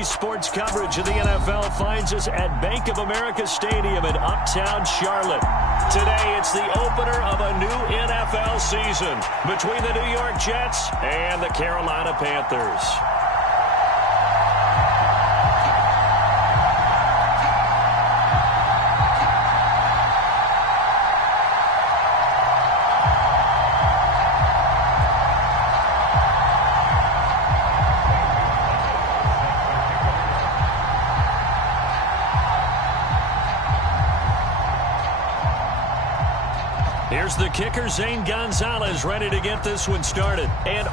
BA Sports coverage of the NFL finds us at Bank of America Stadium in Uptown Charlotte. Today, it's the opener of a new NFL season between the New York Jets and the Carolina Panthers. Here's the kicker, Zane Gonzalez, ready to get this one started. And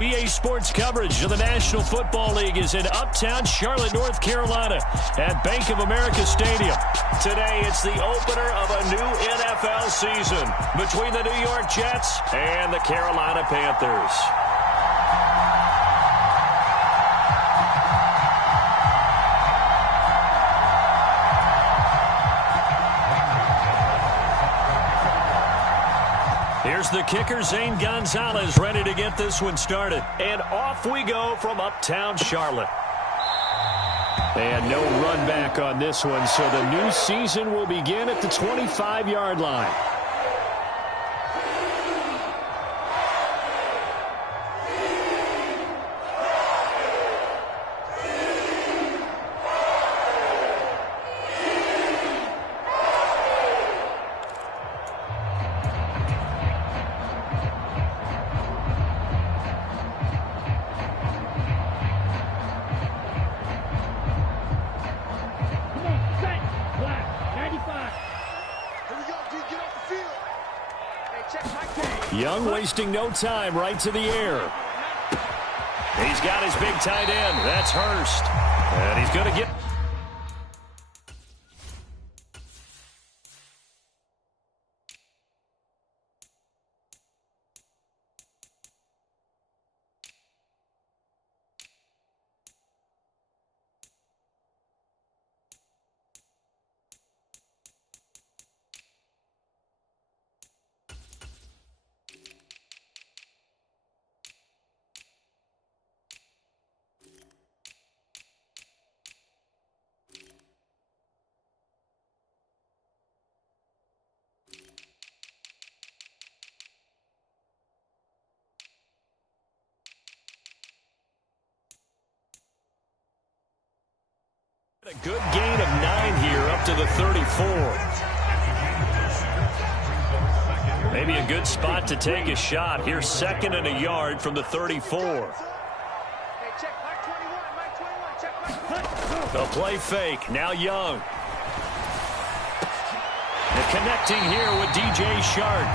BA Sports coverage of the National Football League is in Uptown Charlotte, North Carolina at Bank of America Stadium. Today, it's the opener of a new NFL season between the New York Jets and the Carolina Panthers. Here's the kicker, Zane Gonzalez, ready to get this one started. And off we go from Uptown Charlotte. And no run back on this one, so the new season will begin at the 25-yard line. Young wasting no time, right to the air. He's got his big tight end. That's Hurst. And he's going to get... A good gain of 9 here up to the 34. Maybe a good spot to take a shot. Here's 2nd and a yard from the 34. The play fake. Now Young. And connecting here with DJ Shark.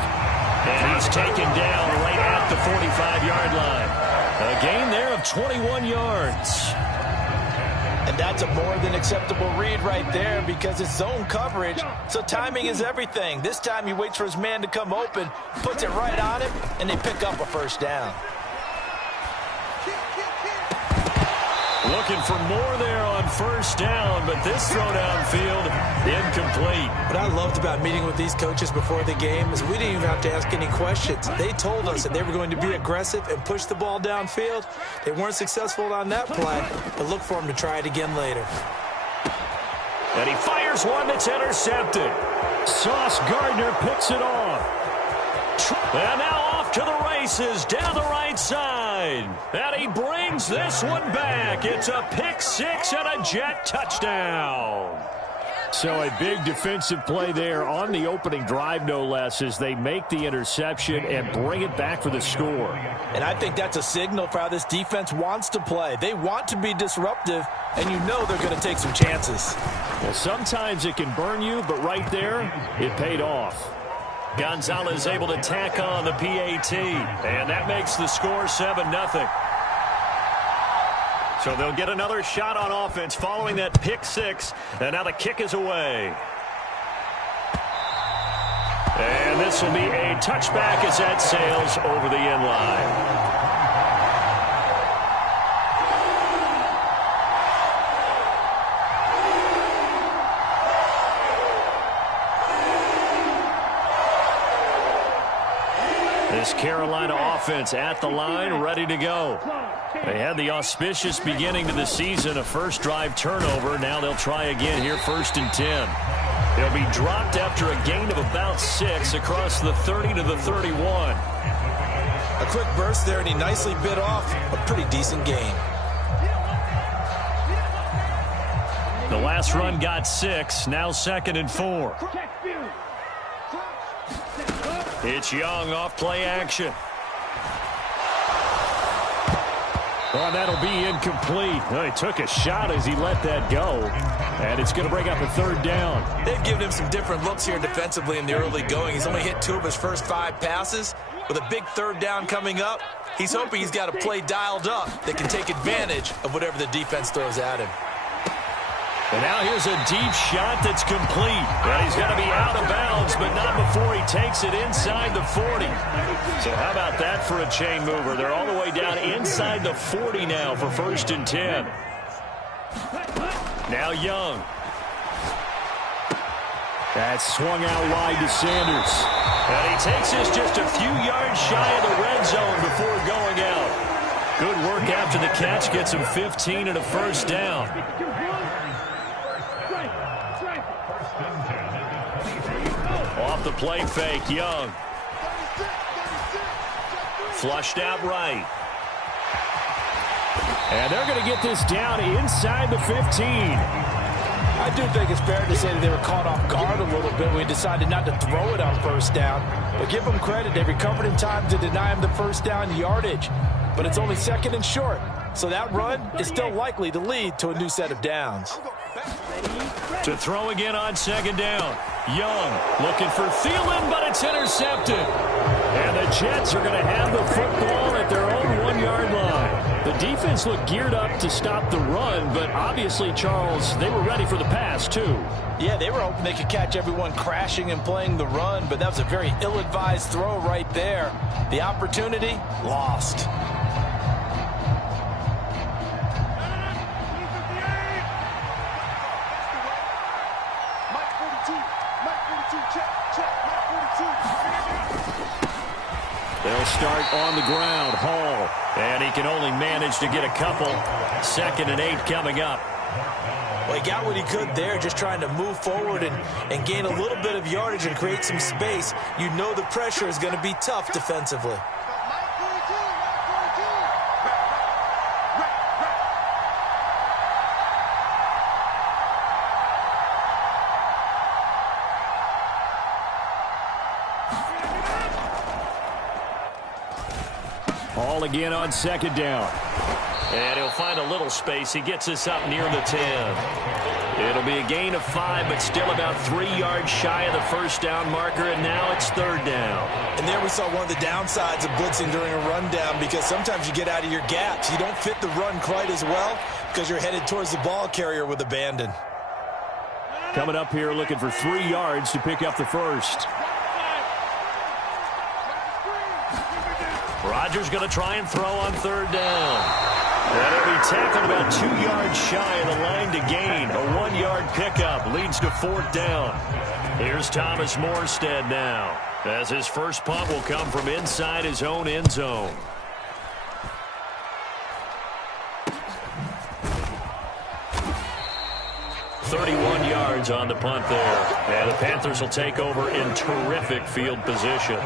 And he's taken down right at the 45-yard line. A gain there of 21 yards. And that's a more than acceptable read right there because it's zone coverage, so timing is everything. This time he waits for his man to come open, puts it right on him, and they pick up a first down. Looking for more there on first down, but this throw downfield incomplete. What I loved about meeting with these coaches before the game is we didn't even have to ask any questions. They told us that they were going to be aggressive and push the ball downfield. They weren't successful on that play, but look for them to try it again later. And he fires one that's intercepted. Sauce Gardner picks it off. And now off to the races down the right side. And he brings this one back. It's a pick six and a Jet touchdown. So a big defensive play there on the opening drive, no less, as they make the interception and bring it back for the score. And I think that's a signal for how this defense wants to play. They want to be disruptive, and you know they're going to take some chances. Well, sometimes it can burn you, but right there, it paid off. Gonzalez able to tack on the PAT, and that makes the score 7-0. So they'll get another shot on offense following that pick six, and now the kick is away. And this will be a touchback as that sails over the end line. This Carolina offense at the line, ready to go. They had the auspicious beginning to the season, a first drive turnover. Now they'll try again here, 1st and 10. They'll be dropped after a gain of about 6 across the 30 to the 31. A quick burst there, and he nicely bit off a pretty decent gain. The last run got 6, now 2nd and 4. It's Young off play action. Well, that'll be incomplete. Well, he took a shot as he let that go. And it's going to bring up a 3rd down. They've given him some different looks here defensively in the early going. He's only hit 2 of his first 5 passes. With a big 3rd down coming up, he's hoping he's got a play dialed up that can take advantage of whatever the defense throws at him. And now here's a deep shot that's complete. Well, he's going to be out of bounds, but not before he takes it inside the 40. So how about that for a chain mover? They're all the way down inside the 40 now for 1st and 10. Now Young. That's swung out wide to Sanders. And he takes this just a few yards shy of the red zone before going out. Good work after the catch. Gets him 15 and a 1st down. Off the play fake, Young. Flushed out right. And they're going to get this down inside the 15. I do think it's fair to say that they were caught off guard a little bit when we decided not to throw it on 1st down. But give them credit. They recovered in time to deny him the 1st down yardage. But it's only 2nd and short. So that run is still likely to lead to a new set of downs. To throw again on 2nd down. Young looking for Thielen, but it's intercepted. And the Jets are going to have the football at their own 1-yard line. The defense looked geared up to stop the run, but obviously, Charles, they were ready for the pass, too. Yeah, they were hoping they could catch everyone crashing and playing the run, but that was a very ill-advised throw right there. The opportunity, lost. They'll start on the ground. Hall. And he can only manage to get a couple. 2nd and 8 coming up. Well, he got what he could there, just trying to move forward and gain a little bit of yardage and create some space. You know the pressure is going to be tough defensively. Ball again on second down. And he'll find a little space. He gets us up near the 10. It'll be a gain of 5, but still about 3 yards shy of the first down marker, and now it's third down. And there we saw one of the downsides of blitzing during a rundown, because sometimes you get out of your gaps. You don't fit the run quite as well because you're headed towards the ball carrier with abandon. Coming up here looking for 3 yards to pick up the first. Rodgers going to try and throw on third down. And he'll be tackled about 2 yards shy of the line to gain. A 1-yard pickup leads to fourth down. Here's Thomas Morstead now, as his first punt will come from inside his own end zone. .31 yards on the punt there. And the Panthers will take over in terrific field position.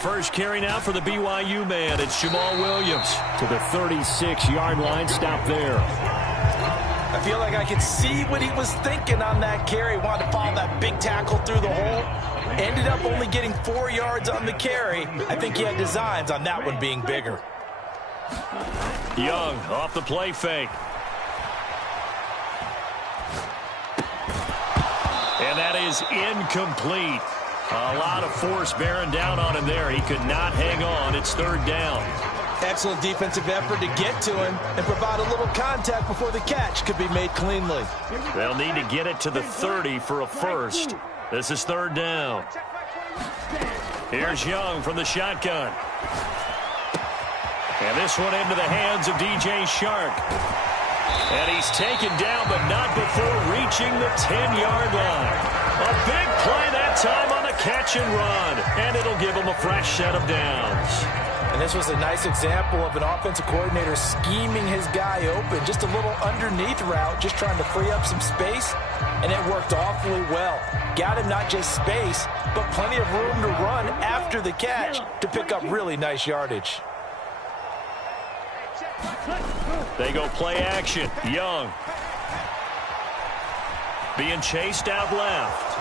First carry now for the BYU man. It's Jamal Williams to the 36-yard line. Stop there. I feel like I could see what he was thinking on that carry. Wanted to follow that big tackle through the hole. Ended up only getting 4 yards on the carry. I think he had designs on that one being bigger. Young off the play fake. And that is incomplete. A lot of force bearing down on him there. He could not hang on. It's third down. Excellent defensive effort to get to him and provide a little contact before the catch could be made cleanly. They'll need to get it to the 30 for a first. This is third down. Here's Young from the shotgun. And this one into the hands of DJ Shark. And he's taken down, but not before reaching the 10-yard line. A big play that time on the catch and run. And it'll give him a fresh set of downs. And this was a nice example of an offensive coordinator scheming his guy open. Just a little underneath route, just trying to free up some space. And it worked awfully well. Got him not just space, but plenty of room to run after the catch to pick up really nice yardage. They go play action. Young being chased out left.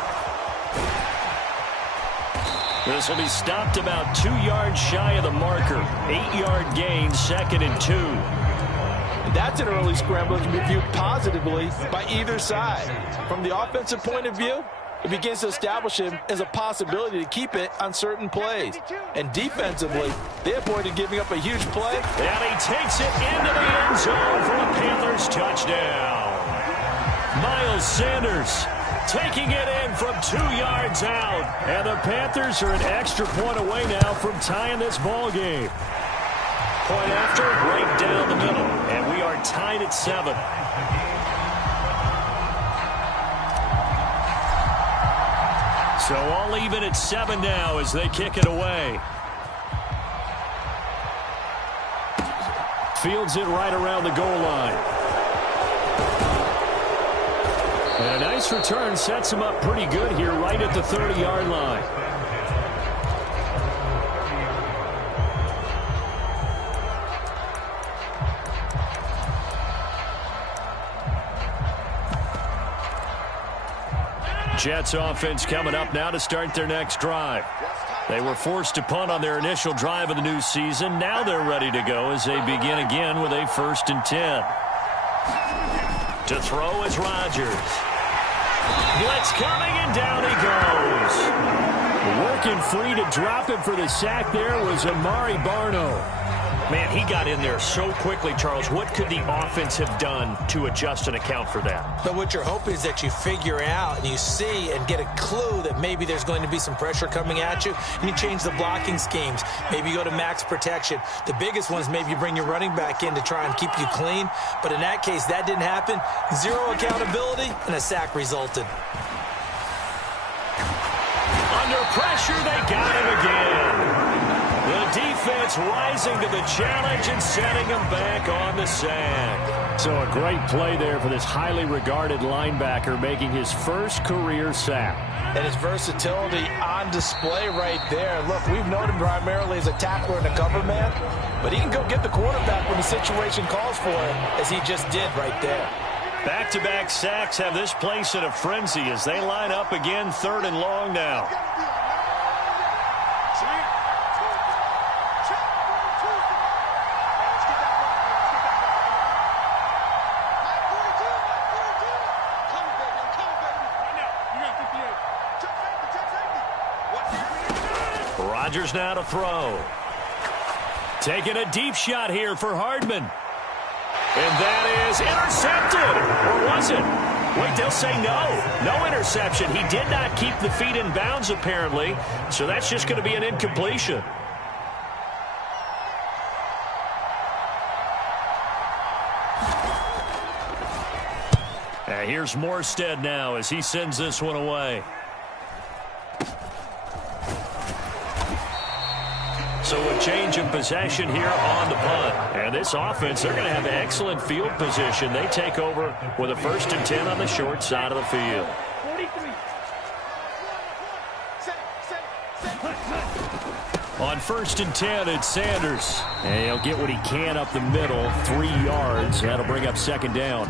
This will be stopped about 2 yards shy of the marker. 8-yard gain, 2nd and 2. That's an early scramble that can be viewed positively by either side. From the offensive point of view, it begins to establish him as a possibility to keep it on certain plays. And defensively, they avoided giving up a huge play. And he takes it into the end zone for a Panthers touchdown. Miles Sanders taking it in from 2 yards out. And the Panthers are an extra point away now from tying this ball game. Point after, right down the middle. And we are tied at 7. So all even at 7 now as they kick it away. Fields it right around the goal line. And a nice return sets him up pretty good here right at the 30-yard line. Jets offense coming up now to start their next drive. They were forced to punt on their initial drive of the new season. Now they're ready to go as they begin again with a 1st and 10. To throw is Rodgers. Blitz coming, and down he goes. Working free to drop him for the sack there was Amari Barno. Man, he got in there so quickly, Charles. What could the offense have done to adjust and account for that? But what you're hoping is that you figure out and you see and get a clue that maybe there's going to be some pressure coming at you, and you change the blocking schemes. Maybe you go to max protection. The biggest one is maybe you bring your running back in to try and keep you clean. But in that case, that didn't happen. Zero accountability, and a sack resulted. Under pressure, they got him again. The defense defense rising to the challenge and setting him back on the sack. So a great play there for this highly regarded linebacker, making his first career sack. And his versatility on display right there. Look, we've known him primarily as a tackler and a cover man, but he can go get the quarterback when the situation calls for it, as he just did right there. Back-to-back sacks have this place in a frenzy as they line up again, 3rd and long now. Rodgers now to throw. Taking a deep shot here for Hardman. And that is intercepted. Or was it? Wait, they'll say no. No interception. He did not keep the feet in bounds, apparently. So that's just going to be an incompletion. And here's Morstead now as he sends this one away. So a change of possession here on the punt. And this offense, they're going to have excellent field position. They take over with a 1st and 10 on the short side of the field. On 1st and 10, it's Sanders. And he'll get what he can up the middle, 3 yards. That'll bring up 2nd down.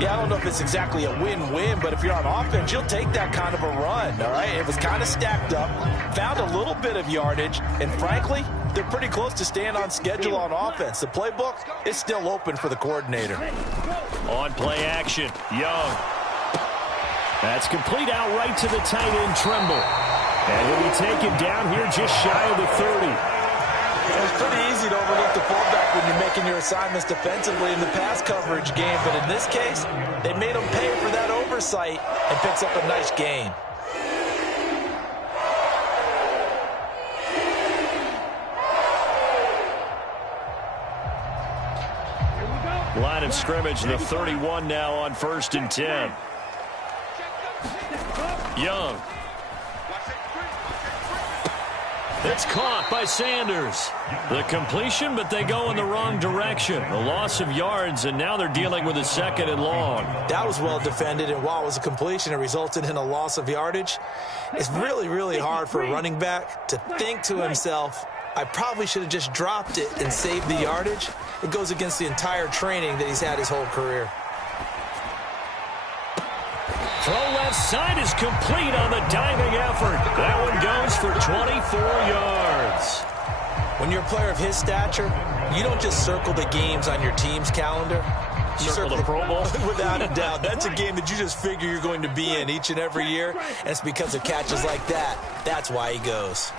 Yeah, I don't know if it's exactly a win-win, but if you're on offense, you'll take that kind of a run, all right? It was kind of stacked up, found a little bit of yardage, and frankly, they're pretty close to staying on schedule on offense. The playbook is still open for the coordinator. On play action, Young. That's complete out right to the tight end, Trimble. And he'll be taken down here just shy of the 30. It's pretty easy to overlook the fullback when you're making your assignments defensively in the pass coverage game, but in this case, they made him pay for that oversight and picks up a nice gain. Line of scrimmage, the 31 now on 1st and 10. Young. It's caught by Sanders. The completion, but they go in the wrong direction. A loss of yards, and now they're dealing with a 2nd and long. That was well defended, and while it was a completion, it resulted in a loss of yardage. It's really, really hard for a running back to think to himself, I probably should have just dropped it and saved the yardage. It goes against the entire training that he's had his whole career. Throw left side is complete on the diving effort. That one goes for 24 yards. When you're a player of his stature, you don't just circle the games on your team's calendar. You circle the Pro Bowl? Without a doubt. That's a game that you just figure you're going to be in each and every year, and it's because of catches like that. That's why he goes.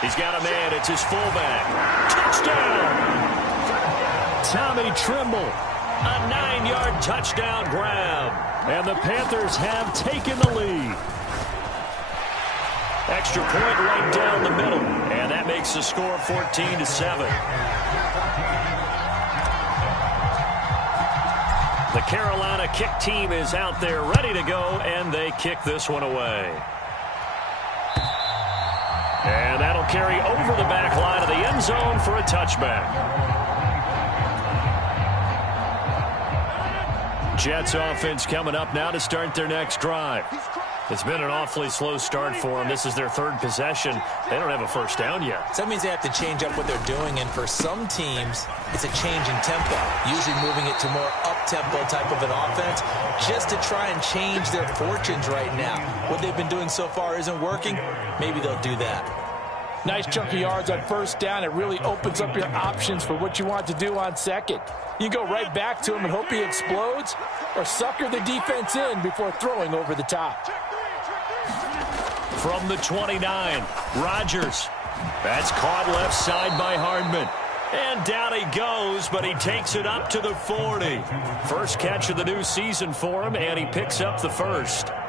He's got a man. It's his fullback. Touchdown! Tommy Trimble. A 9-yard touchdown grab. And the Panthers have taken the lead. Extra point right down the middle. And that makes the score 14-7. The Carolina kick team is out there ready to go, and they kick this one away. And that'll carry over the back line of the end zone for a touchback. Jets offense coming up now to start their next drive. It's been an awfully slow start for them. This is their 3rd possession. They don't have a 1st down yet. So that means they have to change up what they're doing, and for some teams, it's a change in tempo, usually moving it to more up-tempo type of an offense just to try and change their fortunes right now. What they've been doing so far isn't working. Maybe they'll do that. Nice chunk of yards on 1st down. It really opens up your options for what you want to do on 2nd. You go right back to him and hope he explodes, or sucker the defense in before throwing over the top. From the 29, Rodgers. That's caught left side by Hardman. And down he goes, but he takes it up to the 40. First catch of the new season for him, and he picks up the 1st.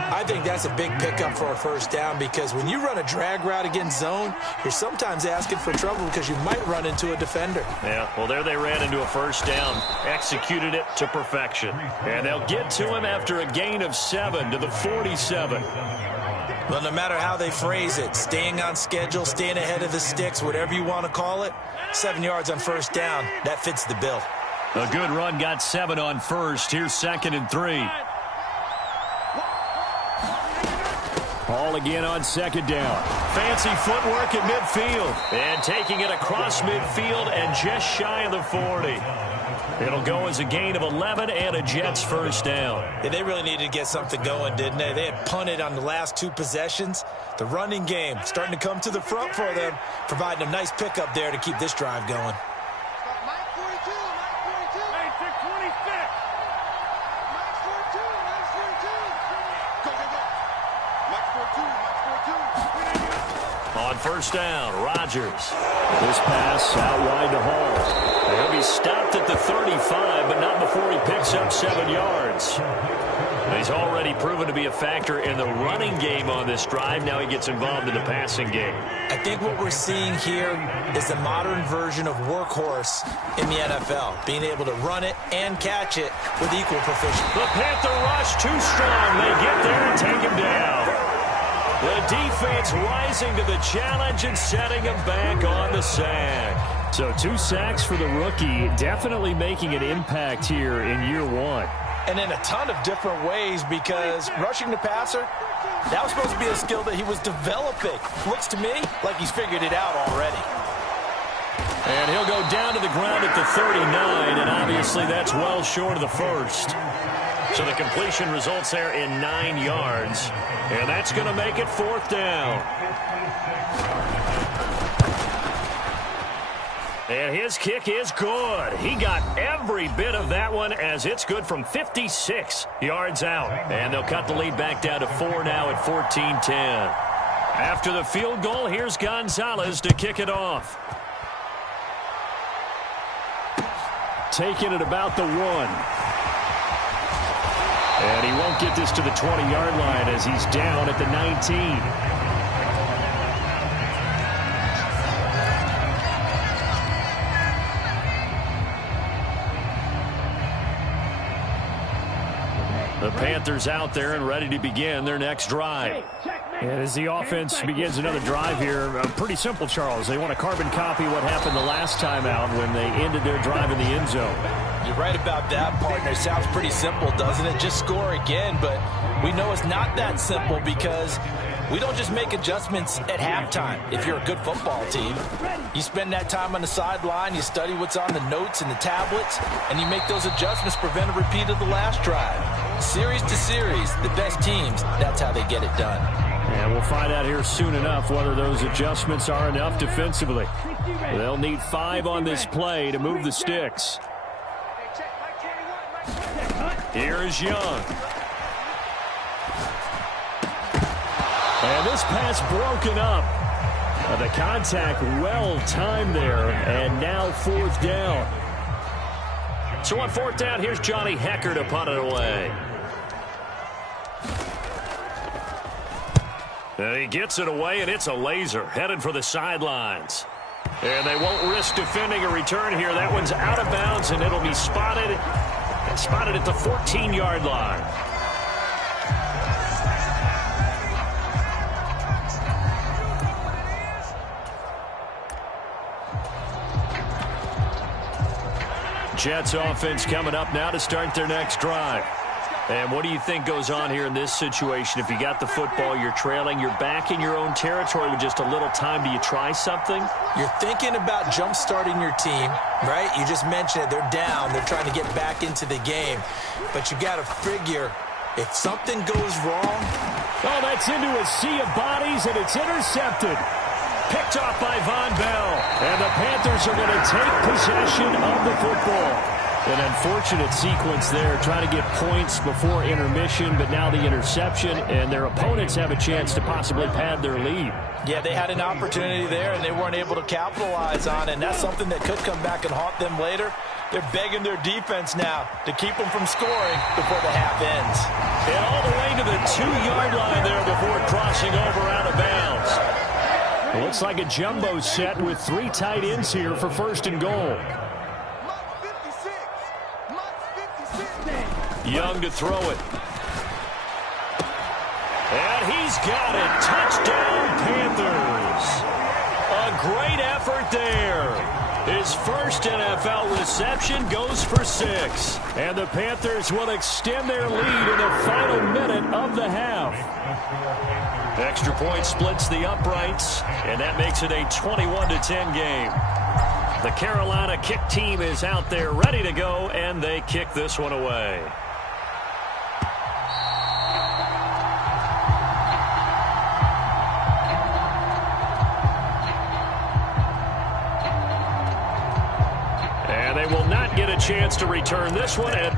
I think that's a big pickup for a 1st down, because when you run a drag route against zone, you're sometimes asking for trouble because you might run into a defender. Yeah, well, there they ran into a 1st down, executed it to perfection. And they'll get to him after a gain of 7 to the 47. Well, no matter how they phrase it, staying on schedule, staying ahead of the sticks, whatever you want to call it, 7 yards on first down, that fits the bill. A good run got 7 on first. Here's 2nd and 3. Ball again on 2nd down. Fancy footwork at midfield. And taking it across midfield and just shy of the 40. It'll go as a gain of 11 and a Jets first down. Yeah, they really needed to get something going, didn't they? They had punted on the last 2 possessions. The running game starting to come to the front for them, providing a nice pickup there to keep this drive going. On first down, Rodgers. This pass out wide to Hall. He'll be stopped at the 35, but not before he picks up 7 yards. He's already proven to be a factor in the running game on this drive. Now he gets involved in the passing game. I think what we're seeing here is the modern version of workhorse in the NFL, being able to run it and catch it with equal proficiency. The Panther rush too strong. They get there and take him down. The defense rising to the challenge and setting him back on the sack. So 2 sacks for the rookie, definitely making an impact here in year 1. And in a ton of different ways, because rushing the passer, that was supposed to be a skill that he was developing. Looks to me like he's figured it out already. And he'll go down to the ground at the 39, and obviously that's well short of the first. So the completion results there in 9 yards. And that's going to make it 4th down. And his kick is good. He got every bit of that one as it's good from 56 yards out. And they'll cut the lead back down to 4 now at 14-10. After the field goal, here's Gonzalez to kick it off. Taking it about the 1. And he won't get this to the 20-yard line as he's down at the 19. The Panthers out there and ready to begin their next drive. And as the offense begins another drive here, pretty simple, Charles. They want to carbon copy what happened the last time out when they ended their drive in the end zone. You're right about that, partner. Sounds pretty simple, doesn't it? Just score again, but we know it's not that simple because we don't just make adjustments at halftime. If you're a good football team, you spend that time on the sideline, you study what's on the notes and the tablets, and you make those adjustments, prevent a repeat of the last drive. Series to series, the best teams, that's how they get it done. And we'll find out here soon enough whether those adjustments are enough defensively. They'll need 5 on this play to move the sticks. Here is Young. And this pass broken up. The contact well timed there, and now 4th down. So on 4th down, here's Johnny Hecker to punt it away. And he gets it away, and it's a laser headed for the sidelines. And they won't risk defending a return here. That one's out of bounds, and it'll be spotted at the 14-yard line. Jets offense coming up now to start their next drive. And what do you think goes on here in this situation? If you got the football, you're trailing, you're back in your own territory with just a little time. Do you try something? You're thinking about jump-starting your team, right? You just mentioned it. They're down. They're trying to get back into the game. But you got to figure if something goes wrong. Oh, that's into a sea of bodies, and it's intercepted. Picked off by Von Bell. And the Panthers are going to take possession of the football. An unfortunate sequence there, trying to get points before intermission, but now the interception, and their opponents have a chance to possibly pad their lead. Yeah, they had an opportunity there, and they weren't able to capitalize on it, and that's something that could come back and haunt them later. They're begging their defense now to keep them from scoring before the half ends. And all the way to the 2-yard line there before crossing over out of bounds. It looks like a jumbo set with 3 tight ends here for 1st and goal. Young to throw it. And he's got it. Touchdown, Panthers. A great effort there. His first NFL reception goes for 6. And the Panthers will extend their lead in the final minute of the half. Extra point splits the uprights, and that makes it a 21-10 game. The Carolina kick team is out there ready to go, and they kick this one away. And they will not get a chance to return this one.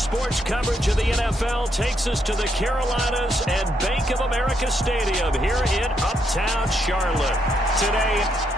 sports coverage of the NFL takes us to the Carolinas and Bank of America Stadium here in Uptown Charlotte. Today,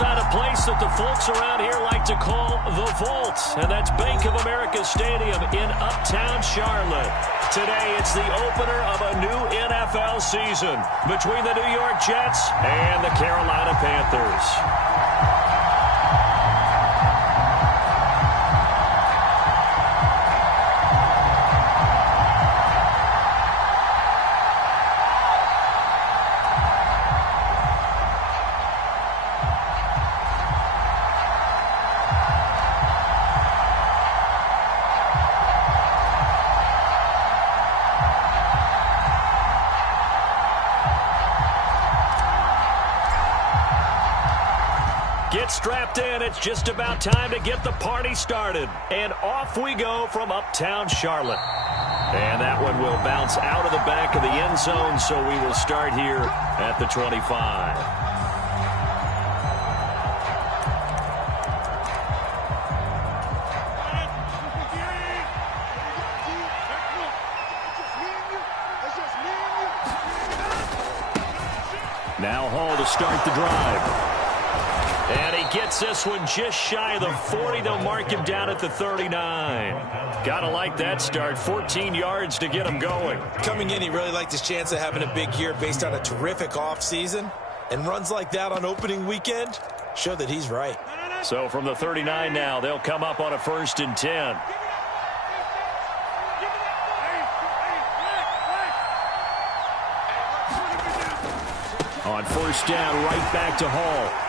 inside a place that the folks around here like to call the Vault, and that's Bank of America Stadium in Uptown Charlotte. Today, it's the opener of a new NFL season between the New York Jets and the Carolina Panthers. Get strapped in. It's just about time to get the party started. And off we go from Uptown Charlotte. And that one will bounce out of the back of the end zone, so we will start here at the 25. Now Hall to start the drive. And he gets this one just shy of the 40. They'll mark him down at the 39. Gotta like that start. 14 yards to get him going. Coming in, he really liked his chance of having a big year based on a terrific offseason. And runs like that on opening weekend show that he's right. So from the 39 now, they'll come up on a 1st and 10. On 1st down, right back to Hall.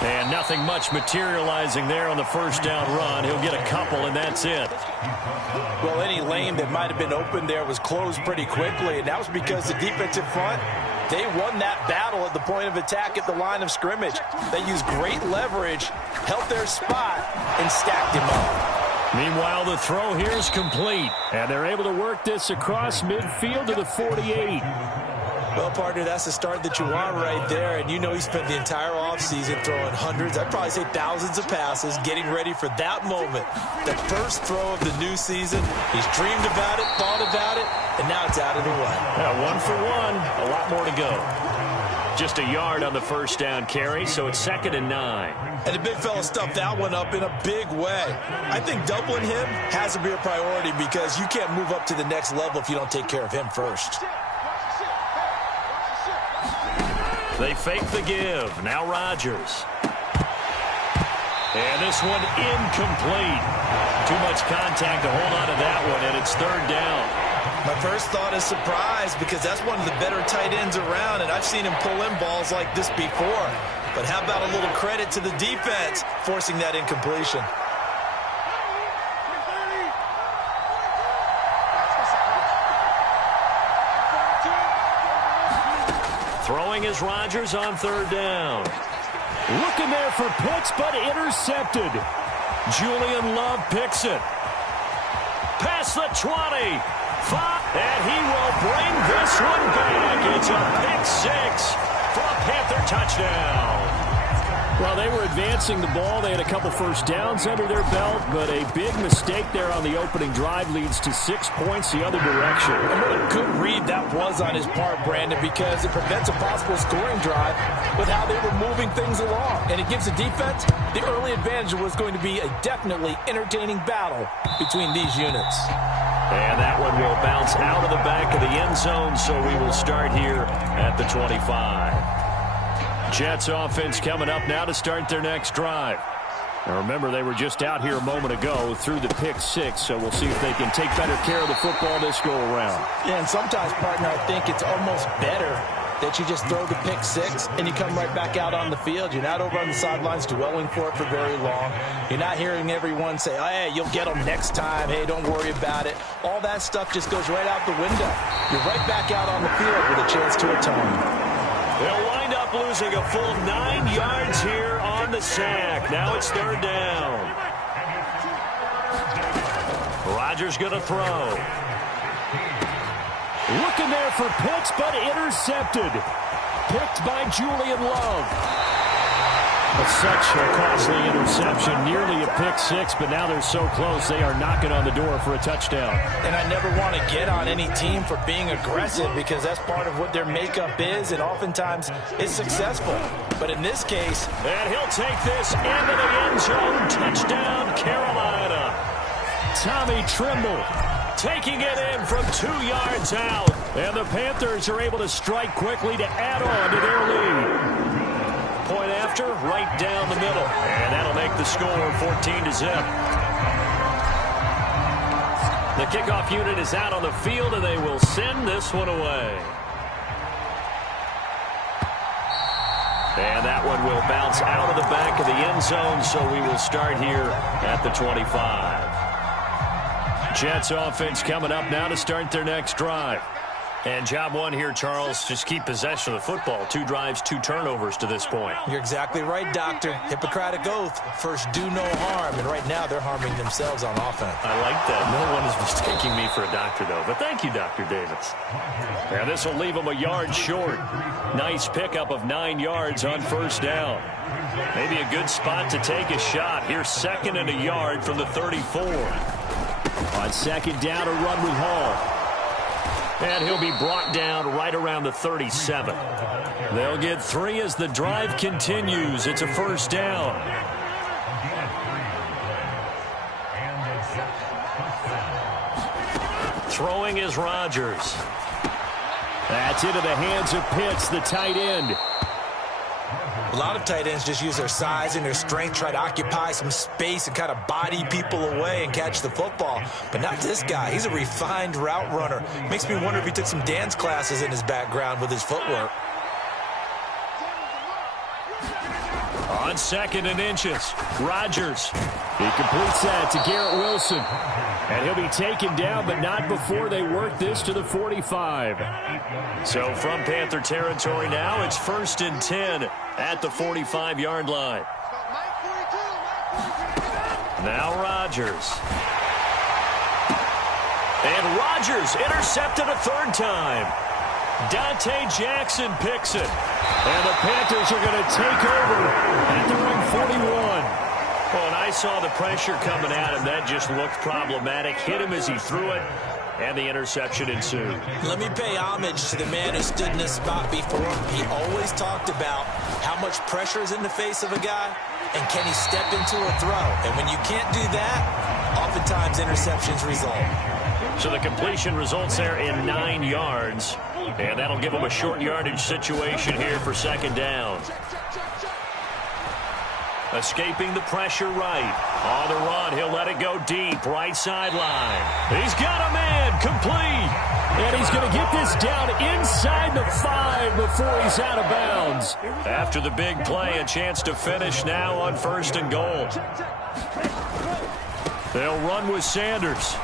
And nothing much materializing there on the 1st down run. He'll get a couple, and that's it. Well, any lane that might have been open there was closed pretty quickly, and that was because the defensive front, they won that battle at the point of attack at the line of scrimmage. They used great leverage, held their spot, and stacked him up. Meanwhile, the throw here is complete, and they're able to work this across midfield to the 48. Well, partner, that's the start that you want right there. And you know he spent the entire offseason throwing hundreds, I'd probably say thousands of passes, getting ready for that moment. The first throw of the new season. He's dreamed about it, thought about it, and now it's out of the way. Yeah, 1 for 1. A lot more to go. Just a yard on the 1st down carry, so it's 2nd and 9. And the big fella stuffed that one up in a big way. I think doubling him has to be a priority because you can't move up to the next level if you don't take care of him first. They fake the give. Now Rodgers. And this one incomplete. Too much contact to hold on to that one, and it's 3rd down. My first thought is surprise because that's one of the better tight ends around, and I've seen him pull in balls like this before. But how about a little credit to the defense forcing that incompletion? Throwing is Rodgers on 3rd down. Looking there for Pitts, but intercepted. Julian Love picks it. Past the 20. 5, and he will bring this one back. It's a pick 6 for a Panther touchdown. Well, they were advancing the ball. They had a couple 1st downs under their belt, but a big mistake there on the opening drive leads to 6 points the other direction. And what a good read that was on his part, Brandon, because it prevents a possible scoring drive with how they were moving things along. And it gives the defense the early advantage. Was going to be a definitely entertaining battle between these units. And that one will bounce out of the back of the end zone, so we will start here at the 25. Jets offense coming up now to start their next drive. Now remember, they were just out here a moment ago through the pick 6, so we'll see if they can take better care of the football this go around. Yeah, and sometimes, partner, I think it's almost better that you just throw the pick 6 and you come right back out on the field. You're not over on the sidelines dwelling for it for very long. You're not hearing everyone say, oh, hey, you'll get them next time. Hey, don't worry about it. All that stuff just goes right out the window. You're right back out on the field with a chance to atone. They'll wind up losing a full 9 yards here on the sack. Now it's 3rd down. Rodgers going to throw. Looking there for Pitts, but intercepted. Picked by Julian Love. Such a costly interception, nearly a pick six, but now they're so close they are knocking on the door for a touchdown. And I never want to get on any team for being aggressive because that's part of what their makeup is, and oftentimes it's successful. But in this case, and he'll take this into the end zone. Touchdown, Carolina. Tommy Tremble taking it in from 2 yards out. And the Panthers are able to strike quickly to add on to their lead. Point after, right down the middle. And that'll make the score 14-0. The kickoff unit is out on the field, and they will send this one away. And that one will bounce out of the back of the end zone, so we will start here at the 25. Jets offense coming up now to start their next drive. And job one here, Charles, just keep possession of the football. 2 drives, 2 turnovers to this point. You're exactly right, Doctor. Hippocratic oath. First, do no harm. And right now, they're harming themselves on offense. I like that. No one is mistaking me for a doctor, though. But thank you, Dr. Davis. And this will leave them a yard short. Nice pickup of 9 yards on first down. Maybe a good spot to take a shot. Here's 2nd and a yard from the 34. On 2nd down, a run with Hall. And he'll be brought down right around the 37. They'll get 3 as the drive continues. It's a first down. Throwing is Rodgers. That's into the hands of Pitts, the tight end. A lot of tight ends just use their size and their strength, try to occupy some space and kind of body people away and catch the football. But not this guy. He's a refined route runner. Makes me wonder if he took some dance classes in his background with his footwork. On 2nd and inches, Rodgers. He completes that to Garrett Wilson. And he'll be taken down, but not before they work this to the 45. So from Panther territory now, it's 1st and 10 at the 45-yard line. Now Rodgers. And Rodgers intercepted a 3rd time. Dante Jackson picks it. And the Panthers are going to take over at their own 41. Well, and I saw the pressure coming at him. That just looked problematic. Hit him as he threw it, and the interception ensued. Let me pay homage to the man who stood in this spot before. He always talked about how much pressure is in the face of a guy, and can he step into a throw. And when you can't do that, oftentimes interceptions result. So the completion results there in 9 yards, and that'll give him a short yardage situation here for 2nd down. Escaping the pressure right. On the run, he'll let it go deep. Right sideline. He's got a man. Complete. And he's going to get this down inside the 5 before he's out of bounds. After the big play, a chance to finish now on 1st and goal. They'll run with Sanders.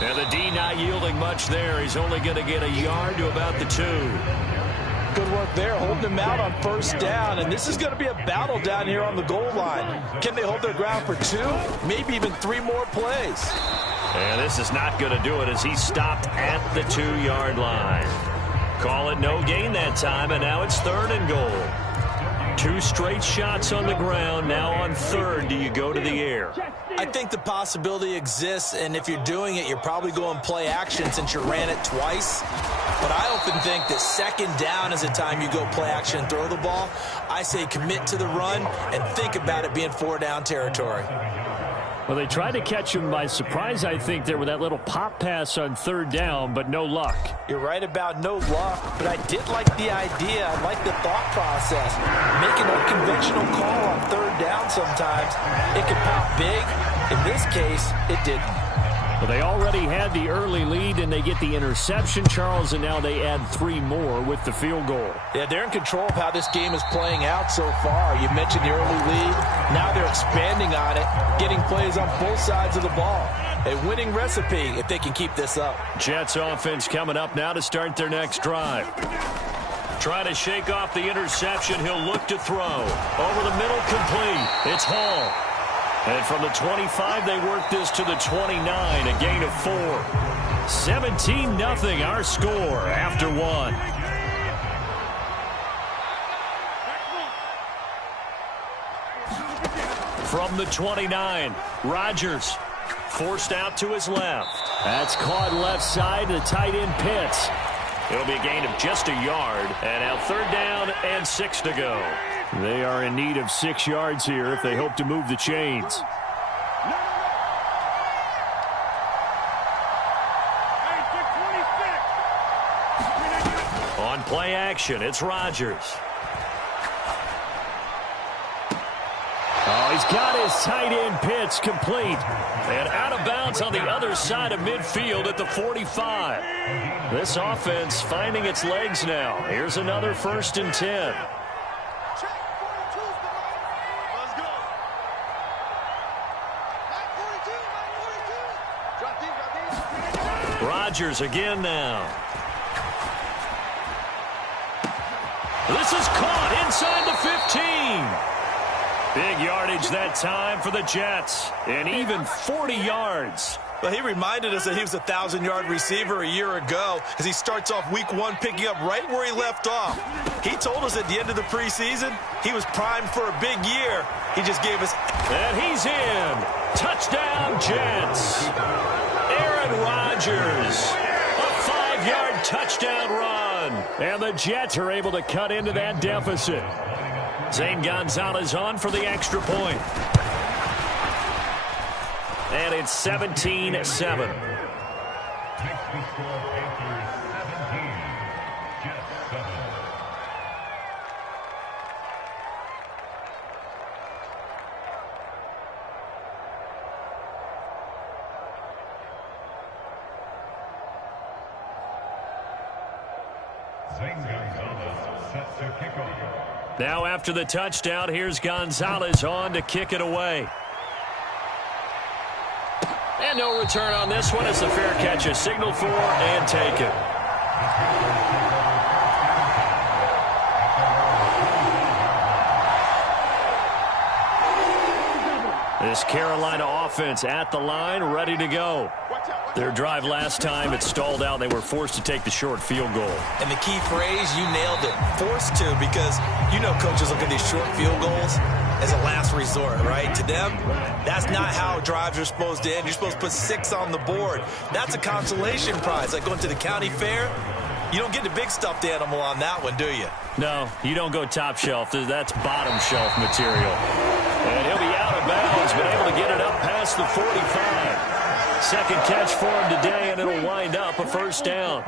And the D not yielding much there. He's only going to get a yard to about the 2. Good work there, holding them out on 1st down. And this is going to be a battle down here on the goal line. Can they hold their ground for 2? Maybe even 3 more plays. And this is not going to do it as he stopped at the 2-yard line. Call it no gain that time, and now it's 3rd and goal. 2 straight shots on the ground. Now on 3rd, do you go to the air? I think the possibility exists, and if you're doing it, you're probably going play action since you ran it twice. But I often think that 2nd down is the time you go play action and throw the ball. I say commit to the run and think about it being 4-down territory. Well, they tried to catch him by surprise, I think, there with that little pop pass on 3rd down, but no luck. You're right about no luck, but I did like the idea. I like the thought process. Make an unconventional call on 3rd down sometimes. It can pop big. In this case, it didn't. Well, they already had the early lead, and they get the interception, Charles, and now they add 3 more with the field goal. Yeah, they're in control of how this game is playing out so far. You mentioned the early lead. Now they're expanding on it, getting plays on both sides of the ball. A winning recipe if they can keep this up. Jets offense coming up now to start their next drive. Trying to shake off the interception. He'll look to throw. Over the middle, complete. It's Hall. And from the 25, they work this to the 29, a gain of 4. 17-0, our score after 1. From the 29, Rodgers forced out to his left. That's caught left side to the tight end Pitts. It'll be a gain of just a yard. And now 3rd down and 6 to go. They are in need of 6 yards here if they hope to move the chains. On play action, it's Rodgers. Oh, he's got his tight end Pitts complete. And out of bounds on the other side of midfield at the 45. This offense finding its legs now. Here's another 1st and 10. Rodgers again now. This is caught inside the 15. Big yardage that time for the Jets. And even 40 yards. Well, he reminded us that he was a 1,000-yard receiver a year ago as he starts off week 1 picking up right where he left off. He told us at the end of the preseason he was primed for a big year. He just gave us... And he's in. Touchdown, Jets. Aaron Rodgers. A 5-yard touchdown run. And the Jets are able to cut into that deficit. Zane Gonzalez on for the extra point. And it's 17-7. Now after the touchdown, here's Gonzalez on to kick it away. And no return on this one as the fair catch is signaled for and taken. This Carolina offense at the line, ready to go. Their drive last time, it stalled out. They were forced to take the short field goal. And the key phrase, you nailed it, forced to, because you know coaches look at these short field goals as a last resort, right? To them, that's not how drives are supposed to end. You're supposed to put 6 on the board. That's a consolation prize. Like going to the county fair, you don't get the big stuffed animal on that one, do you? No, you don't go top shelf. That's bottom shelf material. And he'll be out of bounds, but able to get it up past the 45. Second catch for him today, and it'll wind up a 1st down.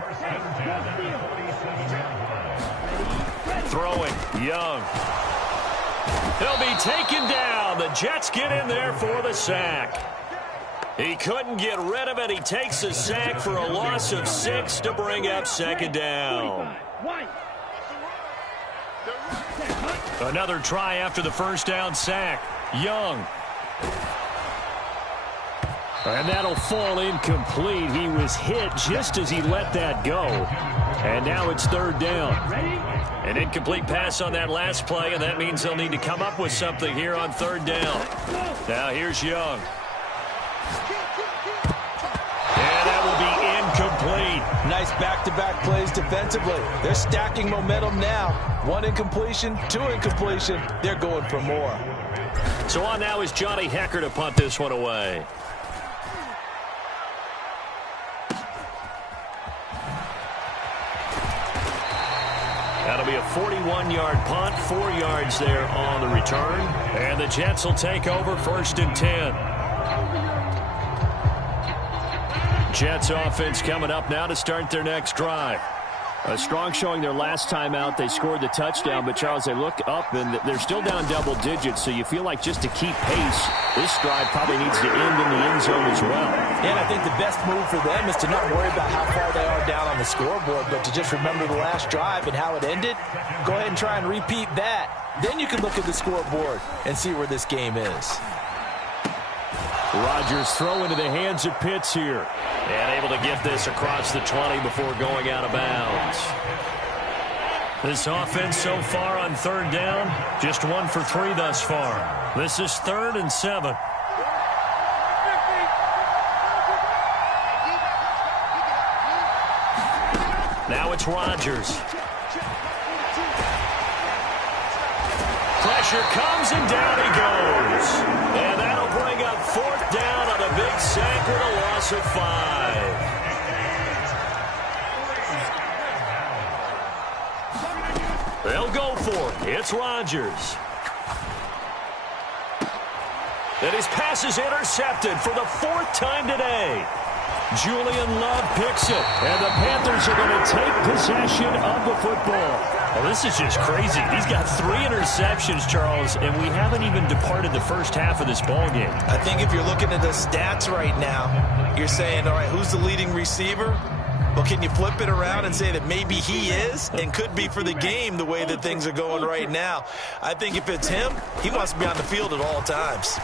Throwing, Young. He'll be taken down. The Jets get in there for the sack. He couldn't get rid of it. He takes a sack for a loss of 6 to bring up 2nd down. Another try after the 1st down sack. Young. And that'll fall incomplete. He was hit just as he let that go. And now it's 3rd down. An incomplete pass on that last play, and that means they'll need to come up with something here on 3rd down. Now here's Young. And that will be incomplete. Nice back-to-back plays defensively. They're stacking momentum now. 1 incompletion, 2 incompletion. They're going for more. So on now is Johnny Hecker to punt this one away. That'll be a 41-yard punt, 4 yards there on the return. And the Jets will take over 1st and 10. Jets offense coming up now to start their next drive. A strong showing their last time out. They scored the touchdown, but, Charles, they look up, and they're still down double digits, so you feel like just to keep pace, this drive probably needs to end in the end zone as well. And I think the best move for them is to not worry about how far they are down on the scoreboard, but to just remember the last drive and how it ended. Go ahead and try and repeat that. Then you can look at the scoreboard and see where this game is. Rodgers throw into the hands of Pitts here. And able to get this across the 20 before going out of bounds. This offense so far on 3rd down, just 1 for 3 thus far. This is 3rd and 7. Now it's Rodgers. pressure comes, and down he goes. And that'll bring up fourth down on a big sack with a loss of 5. They'll go for it. It's Rodgers. And his pass is intercepted for the 4th time today. Julian Love picks it, and the Panthers are going to take possession of the football. Well, this is just crazy. He's got 3 interceptions, Charles, and we haven't even departed the first half of this ball game. I think if you're looking at the stats right now, you're saying, all right, who's the leading receiver? Well, can you flip it around and say that maybe he is and could be for the game the way that things are going right now? I think if it's him, he wants to be on the field at all times.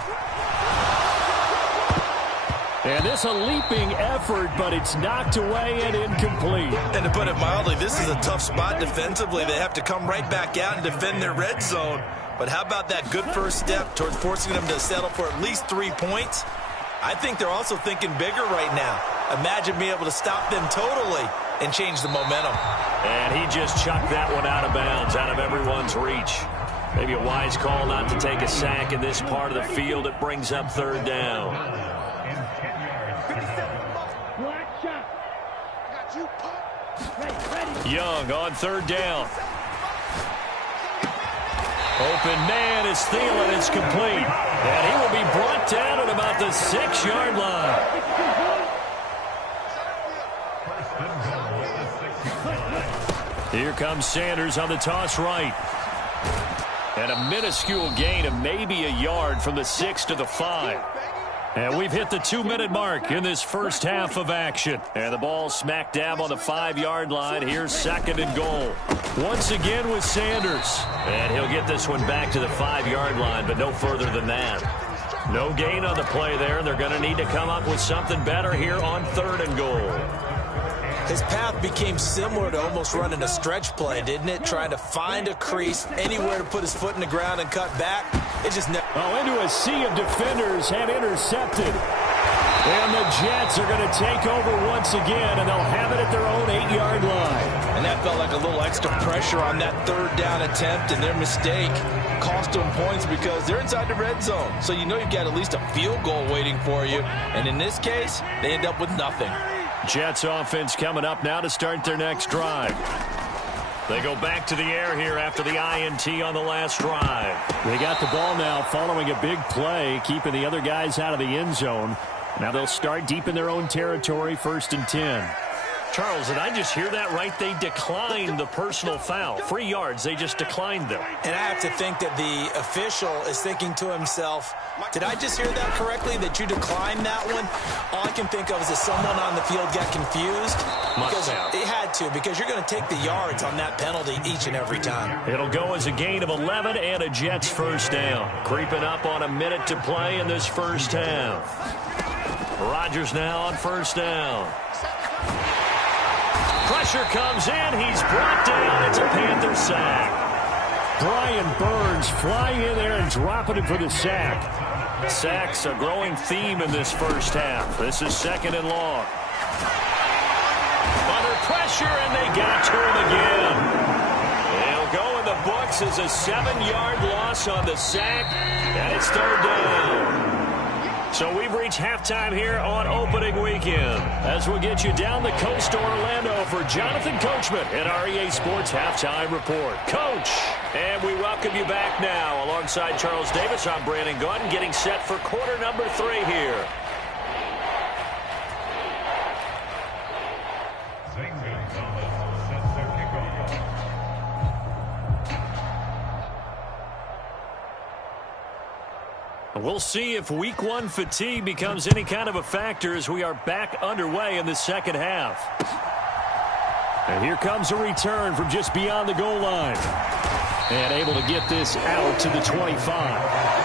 And this a leaping effort, but it's knocked away and incomplete. And to put it mildly, this is a tough spot defensively. They have to come right back out and defend their red zone. But how about that good first step towards forcing them to settle for at least 3 points? I think they're also thinking bigger right now. Imagine being able to stop them totally and change the momentum. And he just chucked that one out of bounds, out of everyone's reach. Maybe a wise call not to take a sack in this part of the field. It brings up 3rd down. Young on 3rd down. Open man is Thielen. It's complete. And he will be brought down at about the 6-yard line. Here comes Sanders on the toss right. And a minuscule gain of maybe a yard from the 6 to the 5. And we've hit the 2-minute mark in this first half of action. And the ball smack dab on the 5-yard line. Here's 2nd and goal. Once again with Sanders. And he'll get this one back to the 5-yard line, but no further than that. No gain on the play there. They're going to need to come up with something better here on 3rd and goal. His path became similar to almost running a stretch play, didn't it? Trying to find a crease, anywhere to put his foot in the ground and cut back. It just never... Oh, into a sea of defenders and intercepted. And the Jets are going to take over once again, and they'll have it at their own 8-yard line. And that felt like a little extra pressure on that 3rd down attempt, and their mistake cost them points because they're inside the red zone. So you know you've got at least a field goal waiting for you. And in this case, they end up with nothing. Jets offense coming up now to start their next drive. They go back to the air here after the INT on the last drive. They got the ball now following a big play, keeping the other guys out of the end zone. Now they'll start deep in their own territory, 1st and 10. Charles, did I just hear that right? They declined the personal foul. 3 yards, they just declined them. And I have to think that the official is thinking to himself, did I just hear that correctly, that you declined that one? All I can think of is that someone on the field got confused. Must have. It had to, because you're going to take the yards on that penalty each and every time. It'll go as a gain of 11 and a Jets 1st down. Creeping up on a minute to play in this first half. Rodgers now on 1st down. Pressure comes in. He's brought down. It's a Panther sack. Brian Burns flying in there and dropping it for the sack. Sacks a growing theme in this first half. This is 2nd and long. Under pressure, and they got to him again. They'll go in the books as a 7-yard loss on the sack, and it's 3rd down. So we've reached halftime here on opening weekend. As we'll get you down the coast to Orlando for Jonathan Coachman at our EA Sports Halftime Report. Coach, and we welcome you back now. Alongside Charles Davis, I'm Brandon Gordon, getting set for quarter number 3 here. We'll see if week 1 fatigue becomes any kind of a factor as we are back underway in the second half. And here comes a return from just beyond the goal line. And able to get this out to the 25.